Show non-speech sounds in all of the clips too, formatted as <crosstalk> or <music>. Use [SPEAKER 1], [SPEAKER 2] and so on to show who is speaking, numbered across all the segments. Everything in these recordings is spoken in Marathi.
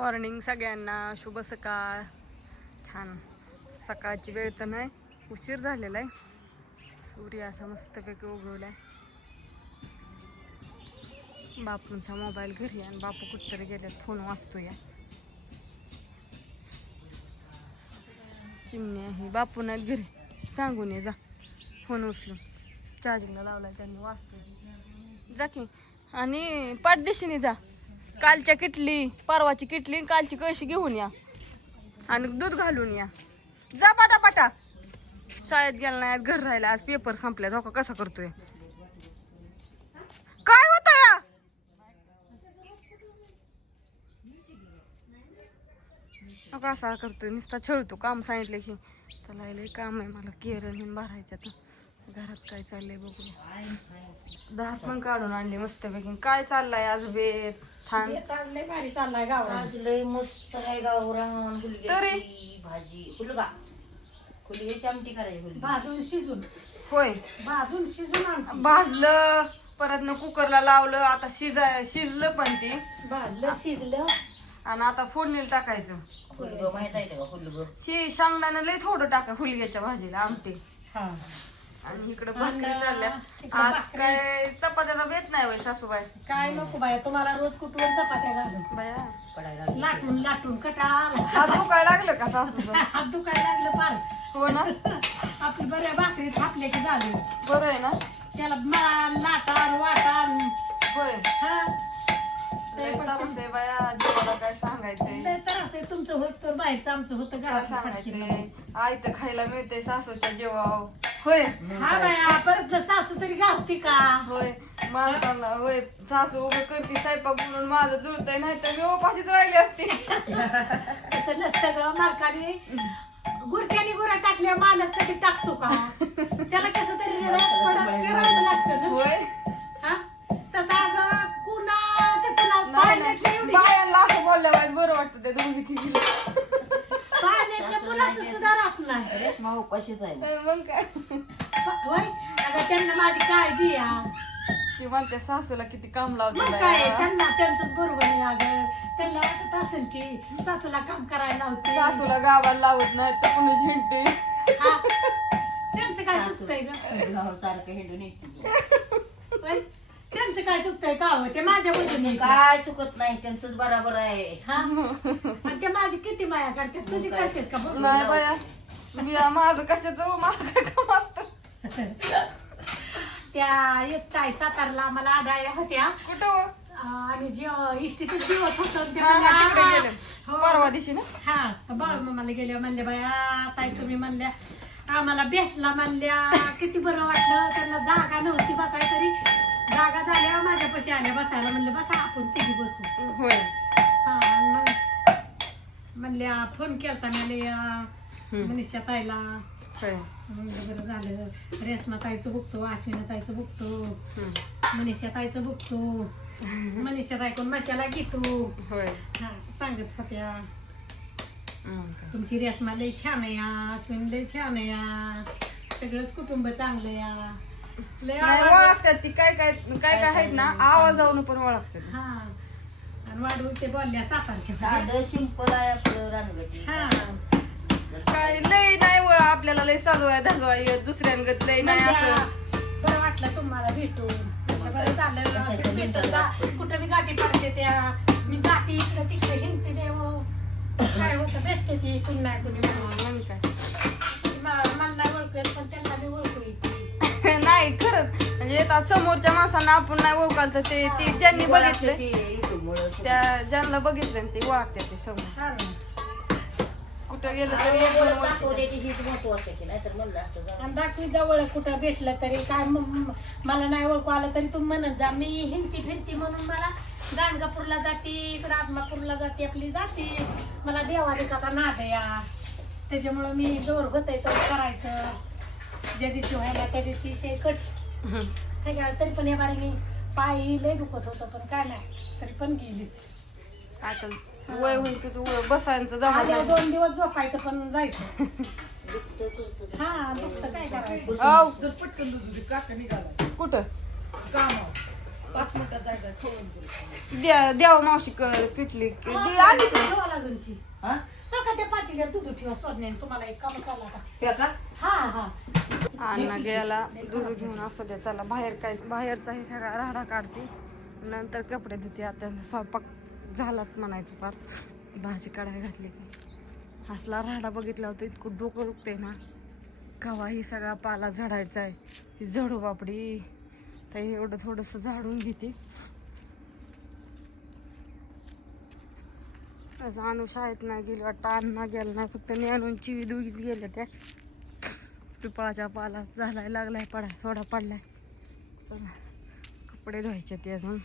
[SPEAKER 1] मॉर्निंग सगळ्यांना. शुभ सकाळ. छान. सकाळची वेळ तर नाही उशीर झालेला आहे. सूर्य असा मस्तपैकी उगवला आहे बापूंचा मोबाईल घरी आणि बापू कुठतरी गेल्यात फोन वाचतो या चिमणी आहे. बापू नाहीत घरी. सांगून ये जा. फोन उचलून. चार्जिंगला लावलाय त्यांनी वाचतो जा की. आणि पाठदिशीने जा. कालच्या किटली परवाची किटली आणि कालची कळशी घेऊन या. आणि दूध घालून या. जा पाटा पाटा शाळेत गेला नाही आज घर राहिला आज पेपर संपल्या धोका कसा करतोय? काय होत या? अगं असा करतोय? नुसता छळतो काम सांगितलं की. त्याला काम आहे मला केरळ भरायचं तर घरात काय चाललंय बघू दहा पण काढून आणली मस्तपैकी. काय चाललंय आज बेर छान
[SPEAKER 2] लय भारी चाललाय गावाला.
[SPEAKER 3] आज लय मस्त आहे गावरान
[SPEAKER 1] तरी?
[SPEAKER 3] भाजी. हुलगा आमटी करायची हुलगा
[SPEAKER 2] भाजून शिजून.
[SPEAKER 1] होय.
[SPEAKER 2] भाजून शिजून आणतो
[SPEAKER 1] भाजलं परत न कुकरला लावलं आता शिजाय शिजलं पण ती.
[SPEAKER 2] भाजलं शिजलं.
[SPEAKER 1] आणि आता फोडणीला टाकायचं.
[SPEAKER 3] हुलग माहीत आहे का हुलग
[SPEAKER 1] शी शेंगदाणा लय थोडं टाका हुलग्याच्या भाजीला आमटे.
[SPEAKER 2] हा.
[SPEAKER 1] आणि इकडं भाकरी चालल्या. आज. काय चपात्याचा बेत नाही वय सासूबाई.
[SPEAKER 2] काय नको बाया तुम्हाला रोज कुठून चपात्या घालून
[SPEAKER 1] बाया.
[SPEAKER 2] लाटून लाटून कटार
[SPEAKER 1] हात दुखायला लागलं का सासूचं <laughs>
[SPEAKER 2] हात दुखायला लागलं पार
[SPEAKER 1] हो ना. <laughs>
[SPEAKER 2] आपली बऱ्या भाकरी थापले की झाले.
[SPEAKER 1] बरं आहे ना.
[SPEAKER 2] त्याला मा- लाटान वाटान.
[SPEAKER 1] होय.
[SPEAKER 2] हा?
[SPEAKER 1] लय
[SPEAKER 2] ते पण
[SPEAKER 1] त्रास आहे बाया. जीवाला काय सांगायचंय?
[SPEAKER 2] आहे तुमचं होत तर बाहेरचं आमचं होतं
[SPEAKER 1] काय
[SPEAKER 2] घरात
[SPEAKER 1] सांगायचंय? आई तर खायला मिळते सासूच्या जेवाव. होय.
[SPEAKER 2] हा बाया परत सासू तरी घालती का?
[SPEAKER 1] होय. माणसाला होय. सासू उभं करते स्वयंपाक म्हणून माझं जुळतंय नाही तर मी उपाशीच राहिली असते.
[SPEAKER 2] तसं नसतं ग मालकाने गुरक्याने गुरा टाकल्या मालक कधी टाकतो का? त्याला कसं तरी रडत पडत करावं लागतं ना.
[SPEAKER 1] होय.
[SPEAKER 2] हा? तसं अगं कुणाचं कुणा
[SPEAKER 1] नाही बायांना असं बरं वाटतं ते दोघी तिघीला.
[SPEAKER 2] मुलाचं सुद्धा राहत नाही
[SPEAKER 3] रेशमा उपाशीच आहे.
[SPEAKER 1] मग काय
[SPEAKER 2] होय अगं त्यांना माझी काळजी आहे
[SPEAKER 1] ती म्हणते सासूला किती काम लावते
[SPEAKER 2] मग काय
[SPEAKER 1] बाया.
[SPEAKER 2] त्यांना त्यांचंच बरोबर आहे अगं त्यांना वाटत असेल की सासूला काम करायला होते
[SPEAKER 1] सासूला गावाला लावत नाही तर कुणी झिंटे
[SPEAKER 2] हा. त्यांचं काय चुकतंय ग
[SPEAKER 3] सारखं हिंडून येते.
[SPEAKER 2] होय? त्यांचं काय चुकतंय का हो? ते माझ्या बाजूने
[SPEAKER 3] काय चुकत नाही त्यांचंच बराबर आहे.
[SPEAKER 2] हा? <laughs> आणि ते माझी किती माया करतात? तुझी करतात का बघ
[SPEAKER 1] नाही बाया. मी माझं कशाचं काम असतं?
[SPEAKER 2] त्या एक ताई सातारला आम्हाला आढळल्या होत्या.
[SPEAKER 1] कुठं हो?
[SPEAKER 2] आणि जीवत होतं ते
[SPEAKER 1] हा,
[SPEAKER 2] म्हणले,
[SPEAKER 1] हा, तिकडे
[SPEAKER 2] "आ,
[SPEAKER 1] गेले.
[SPEAKER 2] हो."
[SPEAKER 1] परवा दिवशी ना?
[SPEAKER 2] हा बाळ मामाला गेल्या म्हणल्या बाया ताई तुम्ही म्हणल्या आम्हाला भेटला म्हणल्या किती बरं वाटलं त्यांना जागा नव्हती बसाय तरी. जागा झाल्या माझ्यापाशी आल्या बसायला म्हणलं बसा आपण तिघी बसू.
[SPEAKER 1] होय.
[SPEAKER 2] हा आणि मग म्हणल्या फोन केलता
[SPEAKER 1] हम्म.
[SPEAKER 2] मनीषा ताईला.
[SPEAKER 1] होय.
[SPEAKER 2] म्हणलं बरं झालं. रेशमा ताईचं बघतो अश्विना ताईचं बघतो. मनीषा ताईचं बघतो. <laughs> मनीषा ताईकडून मशाला घेतो
[SPEAKER 1] होय.
[SPEAKER 2] हा सांगत होत्या.
[SPEAKER 1] मग काय.
[SPEAKER 2] तुमची रेशमा लय छान आहे या अश्विन लय छान आहे या सगळंच कुटुंब चांगलं या लय
[SPEAKER 1] नाही
[SPEAKER 2] आवाज-
[SPEAKER 1] ओळखतात ती काय काय काय काय आहेत ना आवाजावरून पण ओळखतात.
[SPEAKER 2] हा. आणि ते बोलल्या सातारच्या
[SPEAKER 3] साधं सिंपल आहे आपलं रानगटी
[SPEAKER 2] हा.
[SPEAKER 1] काय लय नाही व आपल्याला लय चालवाय धजवाय दुसऱ्यांगत लय नाही
[SPEAKER 2] म्हणल्या,
[SPEAKER 1] असं.
[SPEAKER 2] बरं वाटलं तुम्हाला भेटून. म्हणलं, बरं झालं. असं भेटत जा. कुठं मी गाठी पडते त्या. मी गाठी इकडं तिकडे हिंडते देव. काय होतं भेटते ती कुणी नाही कुणी. म्हणून. नाही
[SPEAKER 1] खरंच. म्हणजे आता समोरच्या माणसांना आपण नाही ओळखाल तर ते ते ज्यांनी बघितलं त्या ज्यांना बघितलं ते ओळखतात ते समोर
[SPEAKER 2] हा.
[SPEAKER 1] कुठं गेलं तरी एक जण ओळखतं.
[SPEAKER 3] दाखवण्याची हीच महत्वाचं की नाहीतर म्हणलं असतं जाऊ.
[SPEAKER 2] आणि दाखवी जवळ कुठं भेटलं तरी काय म- म- मला नाही ओळखू आलं तरी तुम्ही म्हणत जा. मी हिंडती फिरती म्हणून मला गाणगापूरला जाते इकडं जाते आपली जाते. मला देवाधिकाचा नाद आहे या त्याच्यामुळं मी जोर होतंय तर करायचं. ज्या दिवशी व्हायला त्या दिवशी. काय काय तरी पण या बारीने पायी लय दुखत होतं पण काय नाही तरी पण गेलीच.
[SPEAKER 1] आता वय होईल की तू बसायचं जमा झालं.
[SPEAKER 2] दोन दिवस झोपायचं पण जायचं. हा दुखतं काय करायचं?
[SPEAKER 1] आव, कुठं?
[SPEAKER 3] पाच मिनिटात जायचं खाऊन
[SPEAKER 1] द्या द्यावं मावशी क- किटली दी. आली का?
[SPEAKER 2] ठेवा लागेल की.
[SPEAKER 3] हा?
[SPEAKER 2] नका त्या पाटीला दूध ठेवा सोडण्याने तुम्हाला एक काम चालला का
[SPEAKER 3] हे का?
[SPEAKER 2] हा हा.
[SPEAKER 1] अण्णा गेला दूध घेऊन असू दे चला बाहेर काय बाहेरचा हे सगळा राडा काढते. नंतर कपडे धुते आता स्वयंपाक झालाच म्हणायचं फार. भाजी काढायला घातली. की असला राडा बघितला होता इतकं डोकं दुखते ना. कवा ही सगळा पाला झडायचा आहे. ही झडू बापडी. तर एवढं थोडंसं झाडून घेते. असं आणू शाळेत नाही गेली वाटतं अण्णा गेला नाही फक्त मी आणून चिवी दोघीच गेल्या त्या. पिपळाच्या पाला झालाय लागलाय पडा थोडा पडलाय. चला कपडे धुवायचे ते अजून.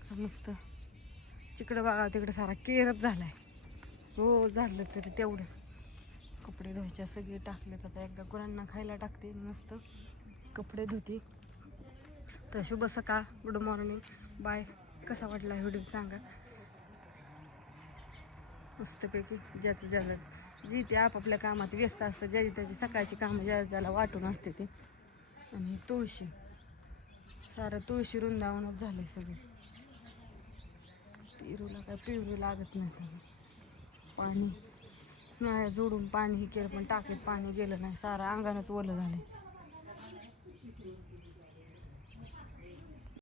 [SPEAKER 1] आता मस्त तिकडं बघा तिकडं सारा केरच झालाय. हो झालं तरी तेवढं. कपडे धुवायचे सगळे टाकले तर एकदा गुरांना खायला टाकते मस्त कपडे धुते. तर शुभ सकाळ गुड मॉर्निंग. बाय. कसा वाटला व्हिडिओ सांगा. मस्तपैकी ज्याचं ज्याचं. जी ते आपापल्या कामात व्यस्त असतं ज्याची त्याची सकाळची कामं ज्या ज्याला वाटून असते ते. आणि तुळशी. सारं तुळशी वृंदावनच आहे सगळे. पिरूला काय पिरू लागत नाही पाणी. नाही जोडून पाणी हे केलं पण टाकीत पाणी गेलं नाही. सारं अंगानंच ओलं झालंय.